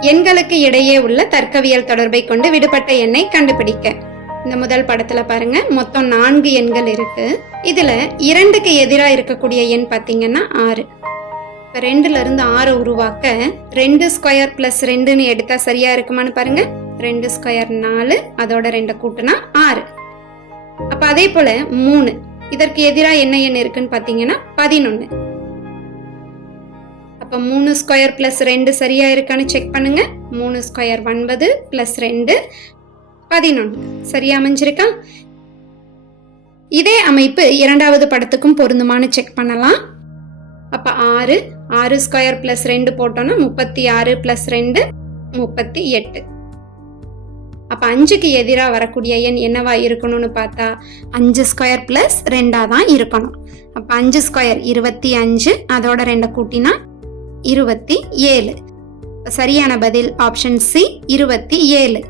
எண்களுக்கு இடையே உள்ள தர்க்கவியல் தொடர்பை கொண்டு விடுபட்ட எண்ணை கண்டுபிடிக்க. இந்த முதல் படத்துல பாருங்க மொத்தம் நான்கு எண்கள் இருக்கு. இதுல இரண்டுக்கு எதிராக இருக்கக்கூடிய எண் பாத்தீங்கன்னா ஆறு. இப்போ ரெண்டுல இருந்து ஆறை உருவாக்க ரெண்டு ஸ்கொயர் பிளஸ் ரெண்டுன்னு எடுத்தா சரியா இருக்குமான்னு பாருங்க. ரெண்டு ஸ்கொயர் நாலு அதோட ரெண்டை கூட்டுனா ஆறு. அப்ப அதே போல மூணு. இதற்கு எதிராக என்ன எண் இருக்குன்னு பாத்தீங்கன்னா பதினொன்னு. அப்போ மூணு ஸ்கொயர் ப்ளஸ் ரெண்டு சரியாக இருக்கான்னு செக் பண்ணுங்கள் மூணு ஸ்கொயர் ஒன்பது ப்ளஸ் ரெண்டு பதினொன்று சரியா அமைஞ்சிருக்கா? இதே அமைப்பு இரண்டாவது படத்துக்கும் பொருந்துமான்னு செக் பண்ணலாம். அப்போ ஆறு ஆறு ஸ்கொயர் ப்ளஸ் ரெண்டு போட்டோன்னா முப்பத்தி ஆறு ப்ளஸ் ரெண்டு முப்பத்தி எட்டு அப்போ அஞ்சுக்கு எதிராக வரக்கூடிய எண் என்னவா இருக்கணும்னு பார்த்தா அஞ்சு ஸ்கொயர் ப்ளஸ் ரெண்டாக தான் இருக்கணும். அப்போ அஞ்சு ஸ்கொயர் இருபத்தி அஞ்சு அதோட ரெண்டை கூட்டினா இருபத்தி ஏழு. சரியான பதில் ஆப்ஷன் சி இருபத்தி ஏழு.